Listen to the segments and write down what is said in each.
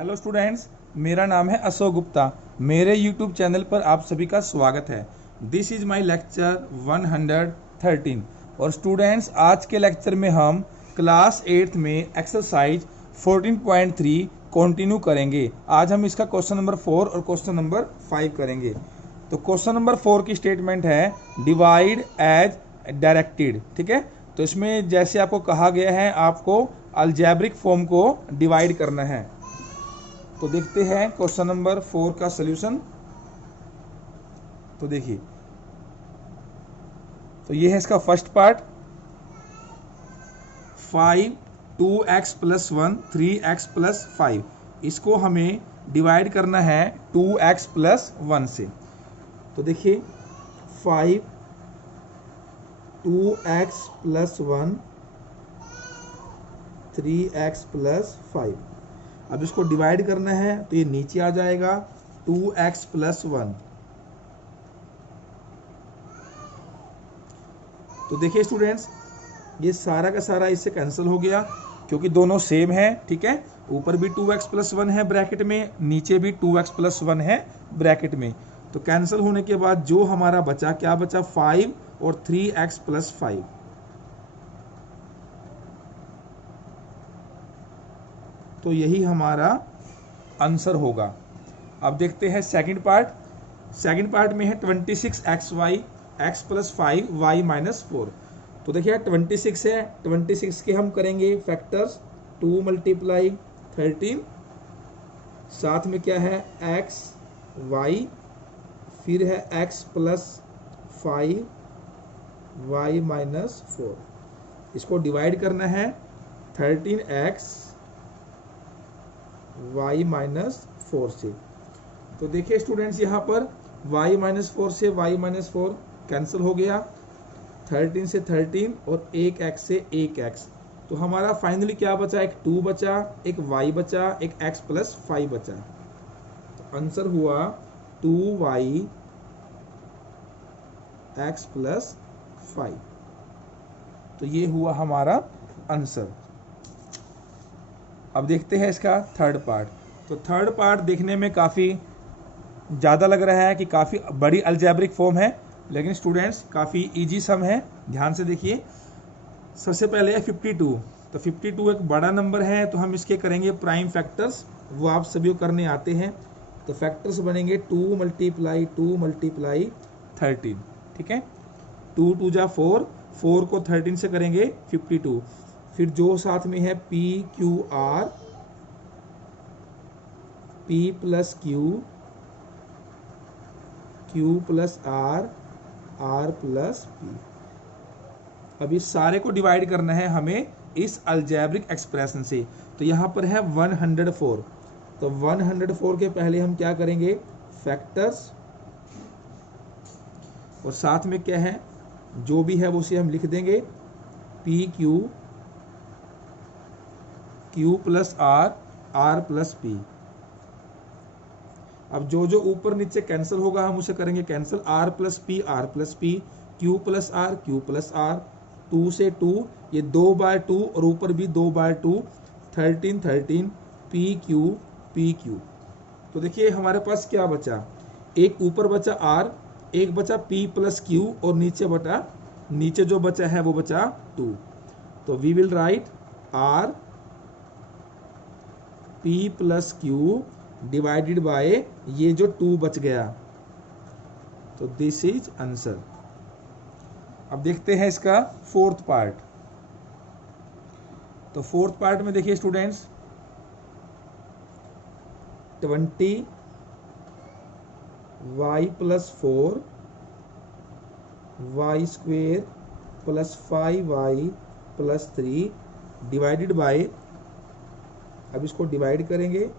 Hello students, मेरा नाम है अशोक गुप्ता। मेरे यूट्यूब चैनल पर आप सभी का स्वागत है। This is my lecture 113। और स्टूडेंट्स, आज के लेक्चर में हम क्लास 8th में एक्सरसाइज 14.3 कंटिन्यू करेंगे। आज हम इसका क्वेश्चन नंबर 4 और क्वेश्चन नंबर 5 करेंगे। तो क्वेश्चन नंबर 4 की स्टेटमेंट है डिवाइड एज डायरेक्टेड। ठीक है, तो इसमें जैसे आपको कहा गया है आपको अलजेब्रिक फॉर्म को डिवाइड करना है। तो देखते हैं क्वेश्चन नंबर 4 का सॉल्यूशन। तो देखिए, तो ये है इसका फर्स्ट पार्ट 5 2x + 1 3x + 5। इसको हमें डिवाइड करना है 2x + 1 से। तो देखिए 5 2x + 1 3x + 5। अब इसको डिवाइड करना है तो ये नीचे आ जाएगा 2x + 1। तो देखिए स्टूडेंट्स, ये सारा का सारा इससे कैंसिल हो गया क्योंकि दोनों सेम है। ठीक है, ऊपर भी 2x + 1 है ब्रैकेट में, नीचे भी 2x + 1 है ब्रैकेट में। तो कैंसिल होने के बाद जो हमारा बचा, क्या बचा, 5 और 3x + 5। तो यही हमारा आंसर होगा। अब देखते हैं सेकंड पार्ट। सेकंड पार्ट में है 26xy x + 5 y - 4। तो देखिए 26 है, 26 के हम करेंगे फैक्टर्स 2 × 13। साथ में क्या है x y, फिर है x + 5 y - 4। इसको डिवाइड करना है 13x y - 4 से। तो देखिए स्टूडेंट्स, यहाँ पर y - 4 से y - 4 कैंसिल हो गया, 13 से 13 और 1x से 1x। तो हमारा फाइनली क्या बचा, एक 2 बचा, एक y बचा, एक x + 5 बचा। तो आंसर हुआ 2y x + 5। तो ये हुआ हमारा आंसर। अब देखते हैं इसका थर्ड पार्ट। तो थर्ड पार्ट देखने में काफ़ी ज़्यादा लग रहा है कि काफ़ी बड़ी अलजेब्रिक फॉर्म है, लेकिन स्टूडेंट्स काफ़ी इजी सम है। ध्यान से देखिए, सबसे पहले है 52। तो 52 एक बड़ा नंबर है, तो हम इसके करेंगे प्राइम फैक्टर्स, वो आप सभी को करने आते हैं। तो फैक्टर्स बनेंगे 2 × 2 × 13। ठीक है, 2 2 जा 4, 4 को 13 से करेंगे 52। फिर जो साथ में है P Q R, P + Q, Q + R, R + P। अब इस सारे को डिवाइड करना है हमें इस अलजेब्रिक एक्सप्रेशन से। तो यहाँ पर है 104। तो 104 के पहले हम क्या करेंगे, फैक्टर्स, और साथ में क्या है जो भी है वो उसे हम लिख देंगे P Q, Q + R, R + P। अब जो जो ऊपर नीचे कैंसिल होगा हम उसे करेंगे cancel, R + P, R + P, Q + R, Q + R। 2 से 2, ये 2/2 और ऊपर भी 2/2, 13 13, P Q P Q। तो देखिए हमारे पास क्या बचा, एक ऊपर बचा R, एक बचा P + Q और नीचे जो बचा है वो बचा 2। तो we will write R P + Q divided by ये जो 2 बच गया। तो दिस इज आंसर। अब देखते हैं इसका फोर्थ पार्ट। तो फोर्थ पार्ट में देखिए students, 20y + 4 y² + 5y + 3 divided by, अब इसको डिवाइड करेंगे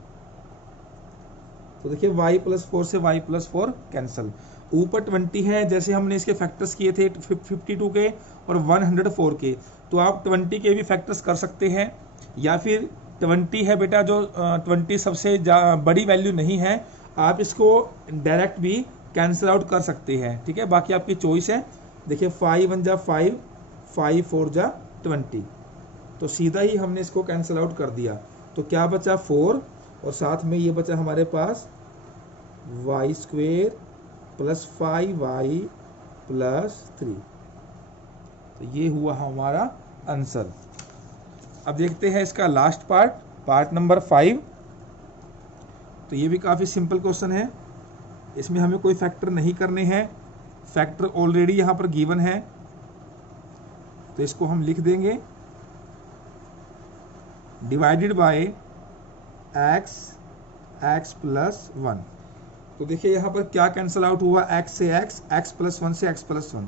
तो देखिए y + 4 से y + 4 कैंसिल। ऊपर 20 है, जैसे हमने इसके फैक्टर्स किए थे 52 के और 104 के, तो आप 20 के भी फैक्टर्स कर सकते हैं, या फिर 20 है बेटा जो 20 सबसे बड़ी वैल्यू नहीं है, आप इसको डायरेक्ट भी कैंसिल आउट कर सकते हैं। ठीक है, बाकी आपकी चॉइस है। देखिए 5 1 जा 5, 5 4 जा 20। तो सीधा ही हमने इसको कैंसिल आउट कर दिया। तो क्या बचा 4 और साथ में ये बचा हमारे पास Y square plus 5y plus 3। तो ये हुआ हमारा आंसर। अब देखते हैं इसका लास्ट पार्ट, पार्ट नंबर 5। तो ये भी काफ़ी सिंपल क्वेश्चन है, इसमें हमें कोई फैक्टर नहीं करने हैं, फैक्टर ऑलरेडी यहाँ पर गिवन है। तो इसको हम लिख देंगे डिवाइडेड बाय x प्लस 1। तो देखिए यहाँ पर क्या कैंसिल आउट हुआ, x से x प्लस 1 से x प्लस 1।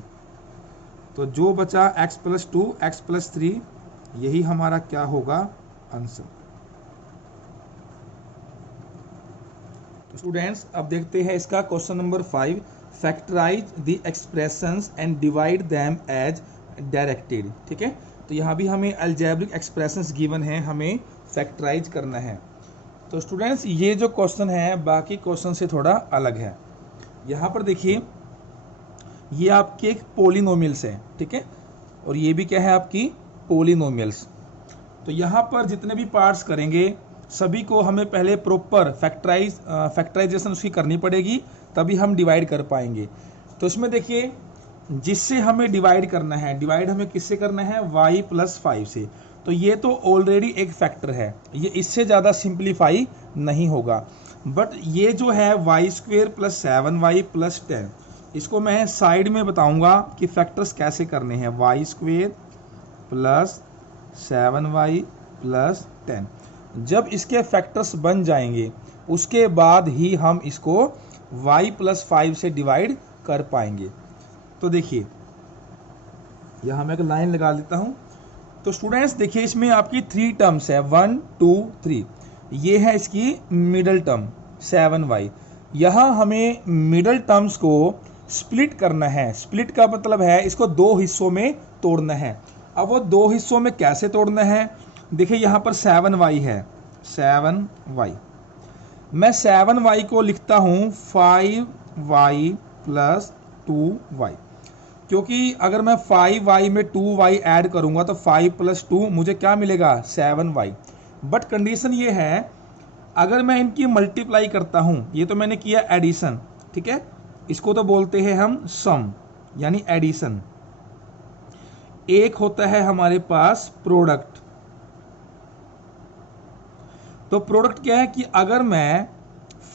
तो जो बचा x प्लस 2 x प्लस 3, यही हमारा क्या होगा आंसर। तो स्टूडेंट्स अब देखते हैं इसका question number 5। Factorise the expressions and divide them as directed. ठीक है, तो यहाँ भी हमें अलजेब्रिक एक्सप्रेशंस गिवन है, हमें फैक्टराइज करना है। तो स्टूडेंट्स ये जो क्वेश्चन है बाकी क्वेश्चन से थोड़ा अलग है। यहाँ पर देखिए ये आपके एक पोलिनोमियल्स है, ठीक है, और ये भी क्या है आपकी पोलिनोमियल्स। तो यहाँ पर जितने भी पार्ट्स करेंगे सभी को हमें पहले प्रॉपर फैक्टराइजेशन उसकी करनी पड़ेगी, तभी हम डिवाइड कर पाएंगे। तो इसमें देखिए जिससे हमें डिवाइड करना है, डिवाइड हमें किससे करना है, y प्लस 5 से। तो ये तो ऑलरेडी एक फैक्टर है, ये इससे ज़्यादा सिंप्लीफाई नहीं होगा। बट ये जो है Y square plus 7y plus 10, इसको मैं साइड में बताऊंगा कि फैक्टर्स कैसे करने हैं। Y square plus 7y plus 10, जब इसके फैक्टर्स बन जाएंगे उसके बाद ही हम इसको y प्लस 5 से डिवाइड कर पाएंगे। तो देखिए यहाँ मैं एक लाइन लगा देता हूँ। तो स्टूडेंट्स देखिए इसमें आपकी 3 टर्म्स है, 1 2 3, ये है इसकी मिडल टर्म 7y। यहाँ हमें मिडल टर्म्स को स्प्लिट करना है। स्प्लिट का मतलब है इसको 2 हिस्सों में तोड़ना है। अब वो 2 हिस्सों में कैसे तोड़ना है, देखिए यहाँ पर 7y है, 7y, मैं 7y को लिखता हूँ 5y प्लस 2y, क्योंकि अगर मैं 5y में 2y ऐड करूंगा तो 5 प्लस 2 मुझे क्या मिलेगा, 7y। बट कंडीशन ये है अगर मैं इनकी मल्टीप्लाई करता हूं, ये तो मैंने किया एडिशन, ठीक है, इसको तो बोलते हैं हम सम यानी एडिशन। एक होता है हमारे पास प्रोडक्ट। तो प्रोडक्ट क्या है कि अगर मैं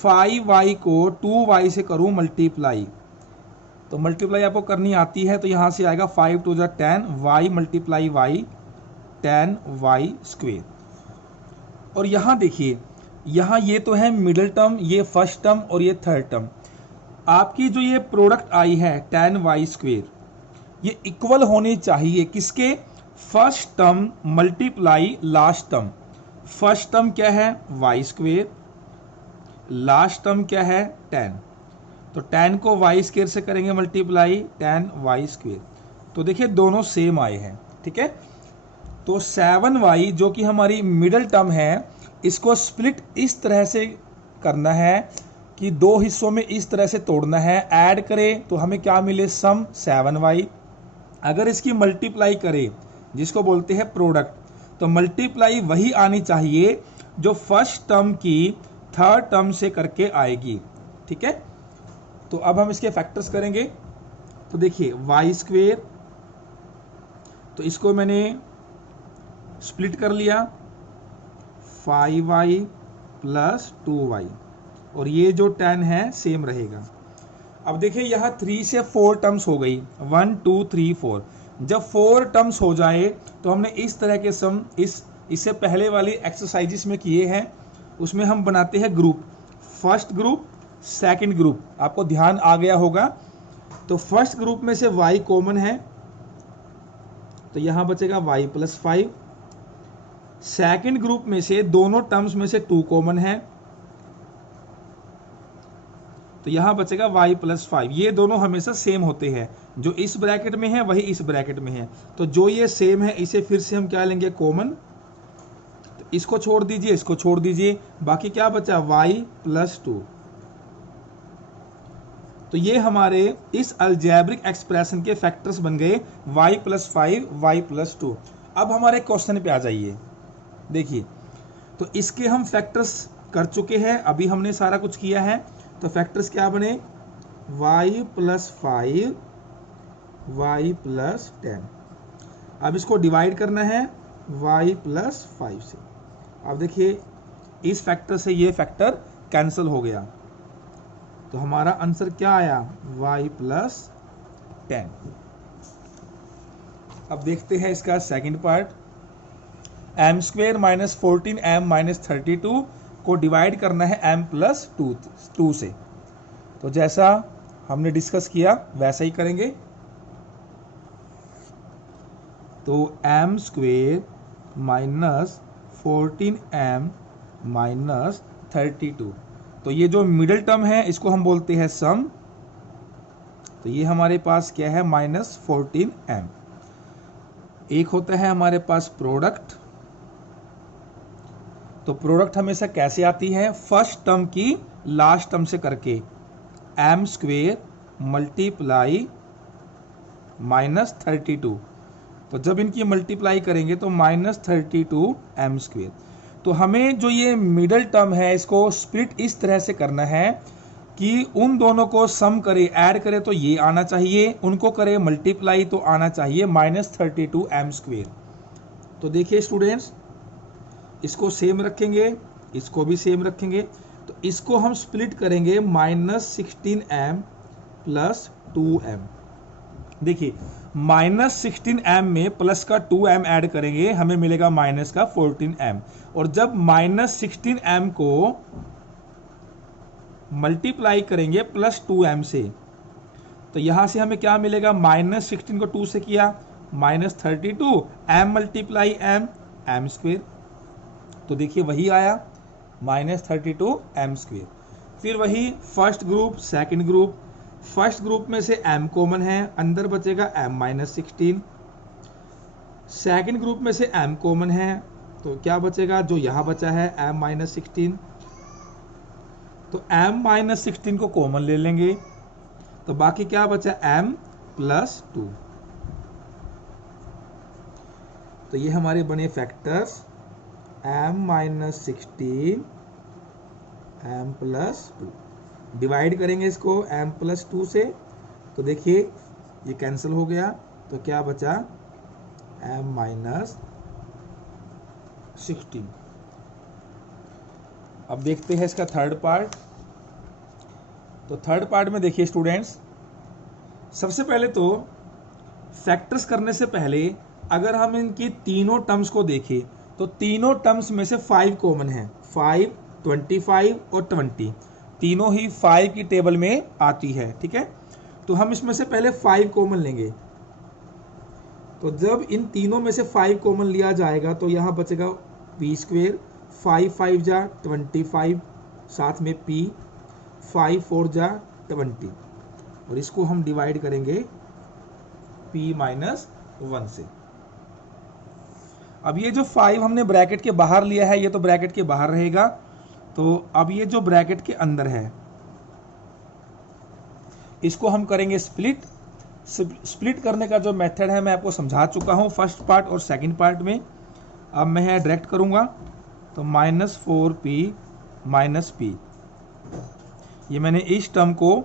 5y को 2y से करूं मल्टीप्लाई, तो मल्टीप्लाई आपको करनी आती है, तो यहां से आएगा 5 2 10, y multiply y 10y square. और यहां देखिए यहां ये तो है मिडिल टर्म, ये फर्स्ट टर्म और ये थर्ड टर्म। आपकी जो ये प्रोडक्ट आई है 10y स्क्वेयर, ये इक्वल होनी चाहिए किसके, first term multiply last term. First term क्या है y स्क्वेयर, लास्ट टर्म क्या है 10, तो 10 को y स्क्वेयर से करेंगे मल्टीप्लाई 10y स्क्वेयर। तो देखिए दोनों सेम आए हैं, ठीक है। तो 7y जो कि हमारी मिडिल टर्म है, इसको स्प्लिट इस तरह से करना है कि 2 हिस्सों में इस तरह से तोड़ना है। ऐड करें तो हमें क्या मिले, सम 7y। अगर इसकी मल्टीप्लाई करें जिसको बोलते हैं प्रोडक्ट, तो मल्टीप्लाई वही आनी चाहिए जो फर्स्ट टर्म की थर्ड टर्म से करके आएगी, ठीक है। तो अब हम इसके फैक्टर्स करेंगे। तो देखिए वाई स्क्वेयर, तो इसको मैंने स्प्लिट कर लिया 5y प्लस 2y, और ये जो 10 है सेम रहेगा। अब देखिए यहाँ 3 से 4 टर्म्स हो गई, 1 2 3 4। जब 4 टर्म्स हो जाए तो हमने इस तरह के सम इससे पहले वाली एक्सरसाइजेस में किए हैं, उसमें हम बनाते हैं group, first group second group, आपको ध्यान आ गया होगा। तो फर्स्ट ग्रुप में से y कॉमन है, तो यहां बचेगा y प्लस 5। सेकंड ग्रुप में से दोनों टर्म्स में से 2 कॉमन है, तो यहां बचेगा y प्लस 5। ये दोनों हमेशा सेम होते हैं, जो इस ब्रैकेट में है वही इस ब्रैकेट में है। तो जो ये सेम है इसे फिर से हम क्या लेंगे, कॉमन। तो इसको छोड़ दीजिए, इसको छोड़ दीजिए, बाकी क्या बचा y प्लस 2। तो ये हमारे इस अलजेब्रिक एक्सप्रेशन के फैक्टर्स बन गए y प्लस 5 y प्लस 2। अब हमारे क्वेश्चन पे आ जाइए। देखिए तो इसके हम फैक्टर्स कर चुके हैं, अभी हमने सारा कुछ किया है। तो फैक्टर्स क्या बने, y + 5 y + 10। अब इसको डिवाइड करना है y + 5 से। अब देखिए इस फैक्टर से ये फैक्टर कैंसिल हो गया, तो हमारा आंसर क्या आया, y + 10। अब देखते हैं इसका सेकंड पार्ट। m² - 14m - 32 को डिवाइड करना है m + 2 से। तो जैसा हमने डिस्कस किया वैसा ही करेंगे। तो m² - 14m - 32, तो ये जो मिडिल टर्म है इसको हम बोलते हैं सम। तो ये हमारे पास क्या है, -14m। एक होता है हमारे पास प्रोडक्ट। तो प्रोडक्ट हमेशा कैसे आती है, फर्स्ट टर्म की लास्ट टर्म से करके, m² × -32। तो जब इनकी मल्टीप्लाई करेंगे तो -32m²। तो हमें जो ये मिडल टर्म है इसको स्प्लिट इस तरह से करना है कि उन दोनों को सम करे, ऐड करे तो ये आना चाहिए, उनको करे मल्टीप्लाई तो आना चाहिए -32m²। तो देखिए स्टूडेंट्स, इसको सेम रखेंगे, इसको भी सेम रखेंगे। तो इसको हम स्प्लिट करेंगे -16m + 2m। देखिए -16m में प्लस का 2m ऐड करेंगे, हमें मिलेगा -14m। और जब -16m को मल्टीप्लाई करेंगे +2m से, तो यहां से हमें क्या मिलेगा, -16 को 2 से किया -32, m × m² तो देखिए वही आया -32m²। फिर वही first group second group, first group में से m कॉमन है, अंदर बचेगा m - 16। सेकंड ग्रुप में से m कॉमन है, तो क्या बचेगा, जो यहां बचा है m - 16। तो m - 16 को कॉमन ले लेंगे, तो बाकी क्या बचा, m + 2। तो ये हमारे बने फैक्टर्स m - 16 m + 2। डिवाइड करेंगे इसको m + 2 से, तो देखिए ये कैंसिल हो गया, तो क्या बचा, m - 16। अब देखते हैं इसका थर्ड पार्ट। तो थर्ड पार्ट में देखिए स्टूडेंट्स, सबसे पहले तो फैक्टर्स करने से पहले अगर हम इनकी तीनों टर्म्स को देखें तो तीनों टर्म्स में से 5 कॉमन है, 5, 25 और 20, तीनों ही 5 की टेबल में आती है, ठीक है। तो हम इसमें से पहले 5 कॉमन लेंगे। तो जब इन तीनों में से 5 कॉमन लिया जाएगा तो यहाँ बचेगा p², 5 5 जा 25, साथ में p, 5 4 जा 20, और इसको हम डिवाइड करेंगे p - 1 से। अब ये जो 5 हमने ब्रैकेट के बाहर लिया है, ये तो ब्रैकेट के बाहर रहेगा। तो अब ये जो ब्रैकेट के अंदर है इसको हम करेंगे स्प्लिट। स्प्लिट करने का जो मेथड है मैं आपको समझा चुका हूं फर्स्ट पार्ट और सेकंड पार्ट में। अब मैं यहाँ डायरेक्ट करूंगा, तो -4p - p, ये मैंने इस टर्म को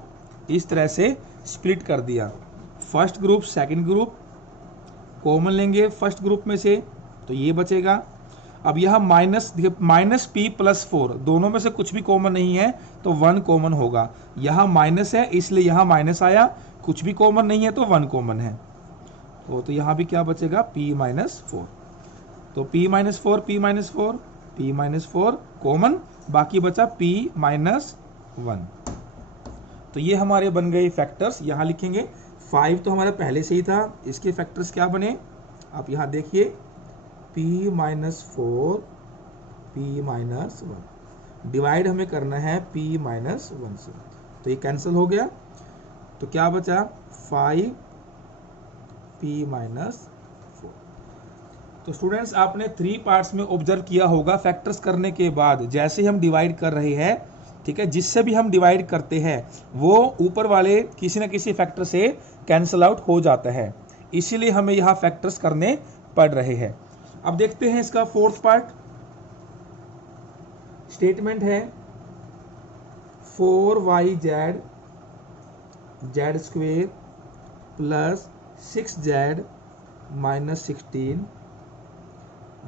इस तरह से स्प्लिट कर दिया। First group second group common लेंगे फर्स्ट ग्रुप में से, तो ये बचेगा। अब यह -p + 4, दोनों में से कुछ भी कॉमन नहीं है तो 1 कॉमन होगा। यहाँ माइनस है इसलिए यहाँ माइनस आया, कुछ भी कॉमन नहीं है तो 1 कॉमन है। तो यहाँ भी क्या बचेगा, p - 4। तो p - 4 p - 4 p - 4 कॉमन, बाकी बचा p - 1। तो ये हमारे बन गए फैक्टर्स। यहाँ लिखेंगे 5 तो हमारा पहले से ही था, इसके फैक्टर्स क्या बने, आप यहाँ देखिए p - 4 p - 1, डिवाइड हमें करना है p - 1 से, तो ये कैंसिल हो गया। तो क्या बचा, 5 p - 4। तो स्टूडेंट्स आपने 3 पार्ट्स में ऑब्जर्व किया होगा, फैक्टर्स करने के बाद जैसे ही हम डिवाइड कर रहे हैं, ठीक है, जिससे भी हम डिवाइड करते हैं वो ऊपर वाले किसी न किसी फैक्टर से कैंसिल आउट हो जाता है, इसीलिए हमें यहाँ फैक्टर्स करने पड़ रहे हैं। अब देखते हैं इसका फोर्थ पार्ट। स्टेटमेंट है 4yz Z square plus 6z minus 16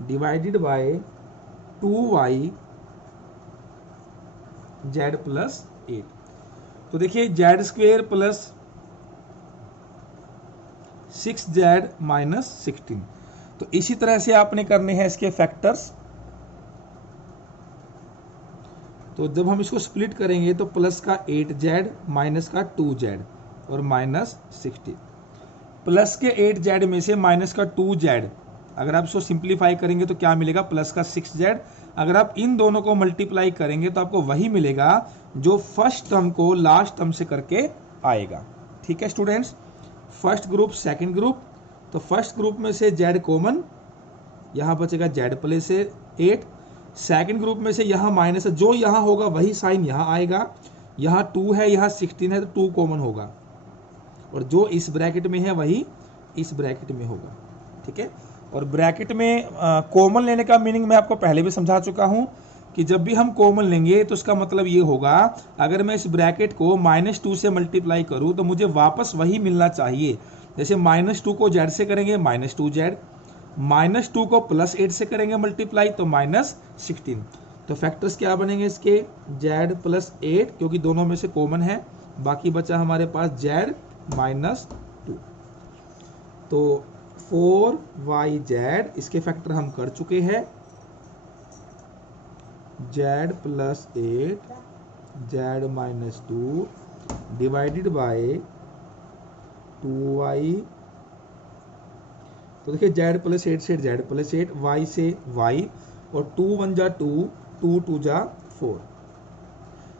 divided by 2y z plus 8। तो देखिए Z square plus 6z minus 16। तो इसी तरह से आपने करने हैं इसके फैक्टर्स। तो जब हम इसको स्प्लिट करेंगे तो प्लस का 8z माइनस का 2z और माइनस 16। प्लस के 8z में से माइनस का 2z अगर आप इसको सिंप्लीफाई करेंगे तो क्या मिलेगा, प्लस का 6z। अगर आप इन दोनों को मल्टीप्लाई करेंगे तो आपको वही मिलेगा जो फर्स्ट टर्म को लास्ट टर्म से करके आएगा। ठीक है students, first group second group. तो फर्स्ट ग्रुप में से z कॉमन, यहां बचेगा z प्लस 8। सेकंड ग्रुप में से यहां माइनस, जो यहां होगा वही साइन यहां आएगा। यहां 2 है, यहां 16 है, तो 2 कॉमन होगा और जो इस ब्रैकेट में है वही इस ब्रैकेट में होगा। ठीक है, और ब्रैकेट में कॉमन लेने का मीनिंग मैं आपको पहले भी समझा चुका हूं कि जब भी हम कॉमन लेंगे तो इसका मतलब ये होगा, अगर मैं इस ब्रैकेट को -2 से मल्टीप्लाई करूं तो मुझे वापस वही मिलना चाहिए। जैसे -2 को z से करेंगे -2z, -2 को +8 से करेंगे मल्टीप्लाई तो -16। तो फैक्टर्स क्या बनेंगे इसके, z प्लस 8 क्योंकि दोनों में से कॉमन है, बाकी बचा हमारे पास z माइनस 2। तो 4yz इसके फैक्टर हम कर चुके हैं, z plus 8 z minus 2 divided by 2y। तो देखिए z प्लस 8 से z प्लस 8, y से y और 2 1 जा 2, 2 2 जा 4।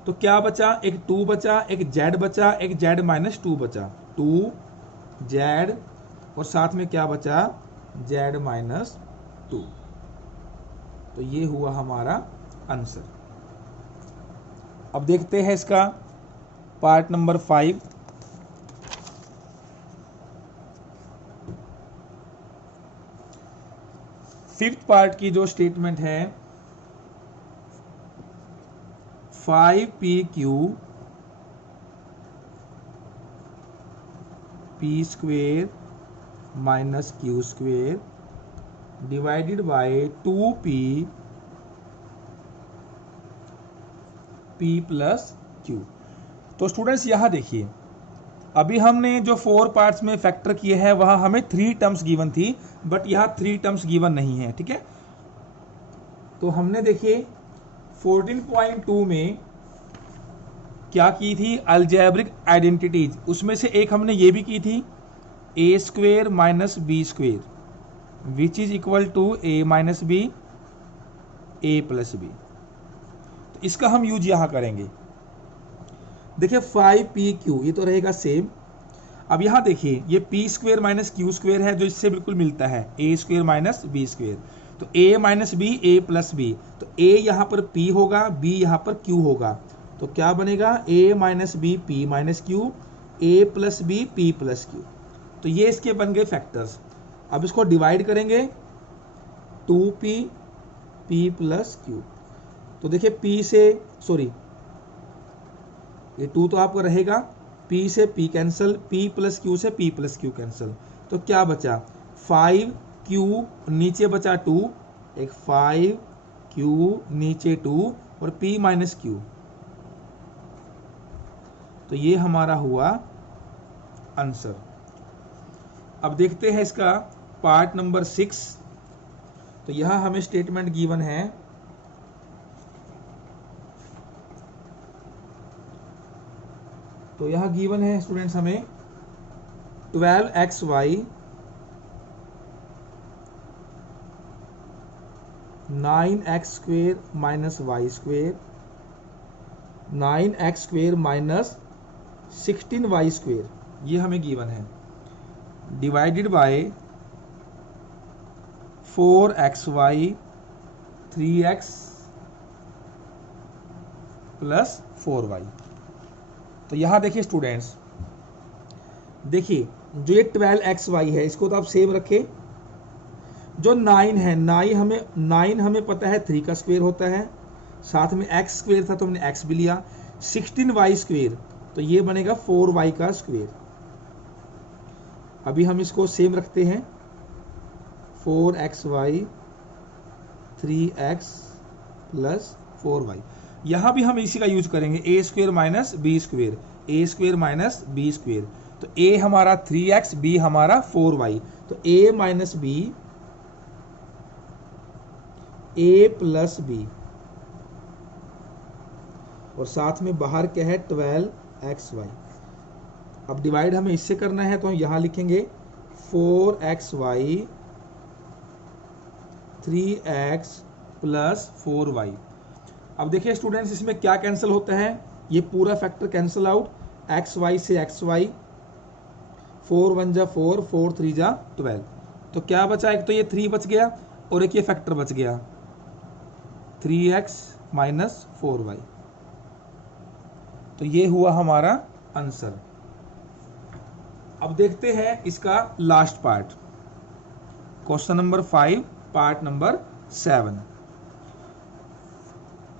तो क्या बचा, एक 2 बचा, एक z बचा, एक z माइनस 2 बचा, 2z और साथ में क्या बचा, z माइनस 2। तो ये हुआ हमारा आंसर। अब देखते हैं इसका पार्ट नंबर 5। फिफ्थ पार्ट की जो स्टेटमेंट है 5pq p square minus q square divided by 2p p plus q। तो स्टूडेंट्स यहां देखिए, अभी हमने जो 4 पार्ट्स में फैक्टर किए हैं वहां हमें 3 टर्म्स गिवन थी, बट यहां 3 टर्म्स गिवन नहीं है। ठीक है, तो हमने देखिए 14.2 में क्या की थी, अलजेब्रिक आइडेंटिटीज। उसमें से एक हमने ये भी की थी a square minus B square which is equal to a minus B a plus B. तो इसका हम यूज यहां करेंगे। देखिए 5pq ये तो रहेगा सेम। अब यहां देखिए ये p square minus Q square है जो इससे बिल्कुल मिलता है, a square minus B square. तो a minus B a plus B, तो a यहां पर p होगा, b यहां पर q होगा। तो क्या बनेगा, a minus B p minus Q, a plus B p plus Q. तो ये इसके बन गए फैक्टर्स। अब इसको डिवाइड करेंगे 2p p प्लस क्यू। तो देखिए p से सॉरी ये 2 तो आपका रहेगा, p से p cancel, p plus Q से p प्लस क्यू कैंसिल। तो क्या बचा 5q, नीचे बचा 2, एक 5q नीचे 2 और p माइनस क्यू। तो ये हमारा हुआ आंसर। अब देखते हैं इसका पार्ट नंबर 6। तो यहां हमें स्टेटमेंट गिवन है तो यहां गिवन है स्टूडेंट्स हमें 12xy 9x square minus Y square 9x square minus 16y square, ये हमें गिवन है, divided by 4xy 3x plus 4y। तो यहां देखिए स्टूडेंट्स, देखिए जो ये 12xy है इसको तो आप सेम रखें। जो 9 है, 9 हमें पता है 3 का स्क्वायर होता है, साथ में एक्स स्क्वेयर था तो हमने एक्स भी लिया, 16y स्क्वेयर तो ये बनेगा 4y का स्क्वेयर। अभी हम इसको सेम रखते हैं, 4xy 3x प्लस 4y। यहां भी हम इसी का यूज करेंगे, A square minus B square, A square minus B square. तो a हमारा 3x, b हमारा 4y, तो a minus B a plus B, और साथ में बाहर क्या है 12xy। अब डिवाइड हमें इससे करना है तो हम यहां लिखेंगे 4xy 3x प्लस 4y। अब देखिए स्टूडेंट्स, इसमें क्या कैंसिल होता है, ये पूरा फैक्टर कैंसिल आउट, xy से xy, 4 1 जा 4, 4 3 जा 12, तो क्या बचा, एक तो ये 3 बच गया और एक ये फैक्टर बच गया 3x माइनस 4y। तो ये हुआ हमारा आंसर। अब देखते हैं इसका last part, question number 5 part number 7।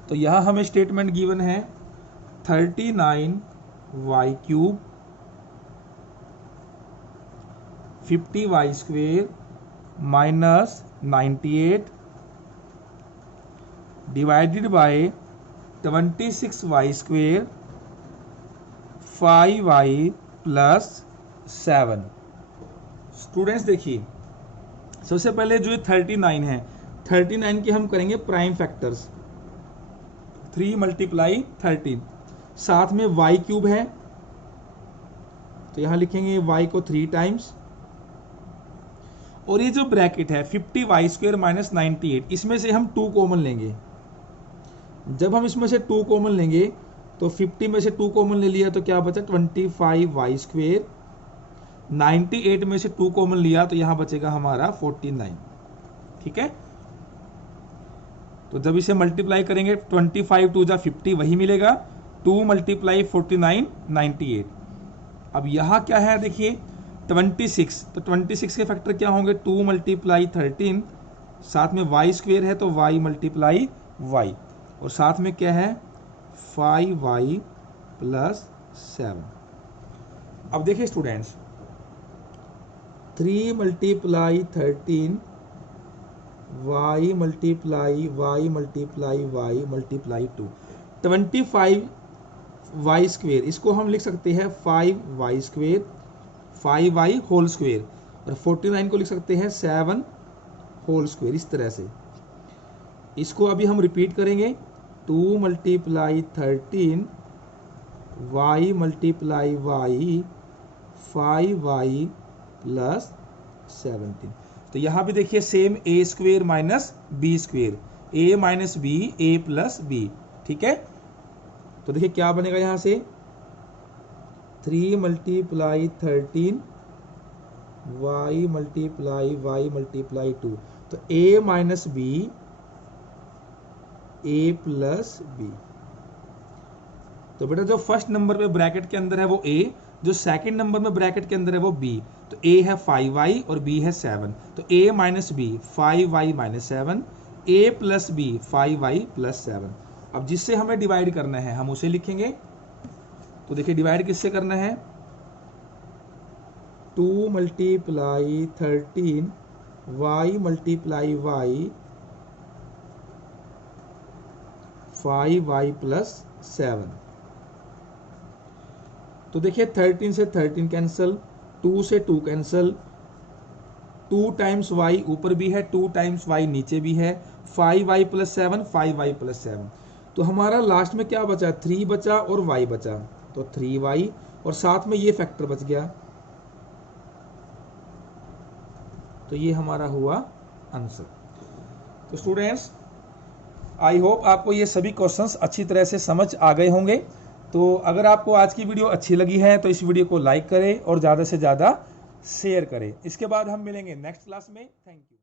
तो यहां हमें स्टेटमेंट गिवन है 39y cube 50y square minus 98 divided by 26y square 5y plus 7। Students देखिए, सबसे पहले जो ये 39 है, 39 के हम करेंगे प्राइम फैक्टर्स, 3 मल्टीप्लाई 13, साथ में y क्यूब है तो यहां लिखेंगे y को 3 टाइम्स, और ये जो ब्रैकेट है 50y स्क्वेयर माइनस 98, इसमें से हम 2 कॉमन लेंगे। जब हम इसमें से 2 कॉमन लेंगे तो 50 में से 2 कॉमन ले लिया तो क्या बचा 25y स्क्वेयर, 98 में से 2 कॉमन लिया तो यहां बचेगा हमारा 49। ठीक है, तो जब इसे मल्टीप्लाई करेंगे 25 2 जा 50 वही मिलेगा, 2 मल्टीप्लाई 49 98। अब यहां क्या है देखिए 26, तो 26 के फैक्टर क्या होंगे 2 मल्टीप्लाई 13, साथ में y स्क्वेयर है तो y मल्टीप्लाई y, और साथ में क्या है 5y प्लस 7। अब देखिए students, 3 multiply 13 y multiply y multiply y multiply 2, 25y square, इसको हम लिख सकते हैं 5y square 5y whole square, और 49 को लिख सकते हैं 7 होल स्क्वेयर। इस तरह से इसको अभी हम रिपीट करेंगे, 2 multiply 13 y multiply y 5y plus 17। तो यहां भी देखिए same a square minus b square, a minus b a plus b। ठीक है, तो देखिए क्या बनेगा यहां से 3 multiply 13 y multiply y multiply 2, तो a minus b a plus b। तो बेटा जो फर्स्ट नंबर पे ब्रैकेट के अंदर है वो a, जो सेकंड नंबर में ब्रैकेट के अंदर है वो b, तो a है 5y और b है 7, तो a minus b 5y minus 7, a plus b 5y plus 7। अब जिससे हमें डिवाइड करना है हम उसे लिखेंगे, तो देखिए डिवाइड किससे करना है 2 multiply 13 y multiply y 5y plus 7। तो देखिए 13 से 13 कैंसल, 2 से 2 कैंसल, 2 टाइम्स y ऊपर भी है 2 टाइम्स y नीचे भी है, 5y प्लस 7 5y प्लस 7। तो हमारा लास्ट में क्या बचा 3 बचा और y बचा, तो 3y और साथ में ये फैक्टर बच गया, तो ये हमारा हुआ आंसर। तो स्टूडेंट्स आई होप आपको ये सभी क्वेश्चंस अच्छी तरह से समझ आ गए होंगे। तो अगर आपको आज की वीडियो अच्छी लगी है तो इस वीडियो को लाइक करें और ज़्यादा से ज़्यादा शेयर करें। इसके बाद हम मिलेंगे नेक्स्ट क्लास में। Thank you.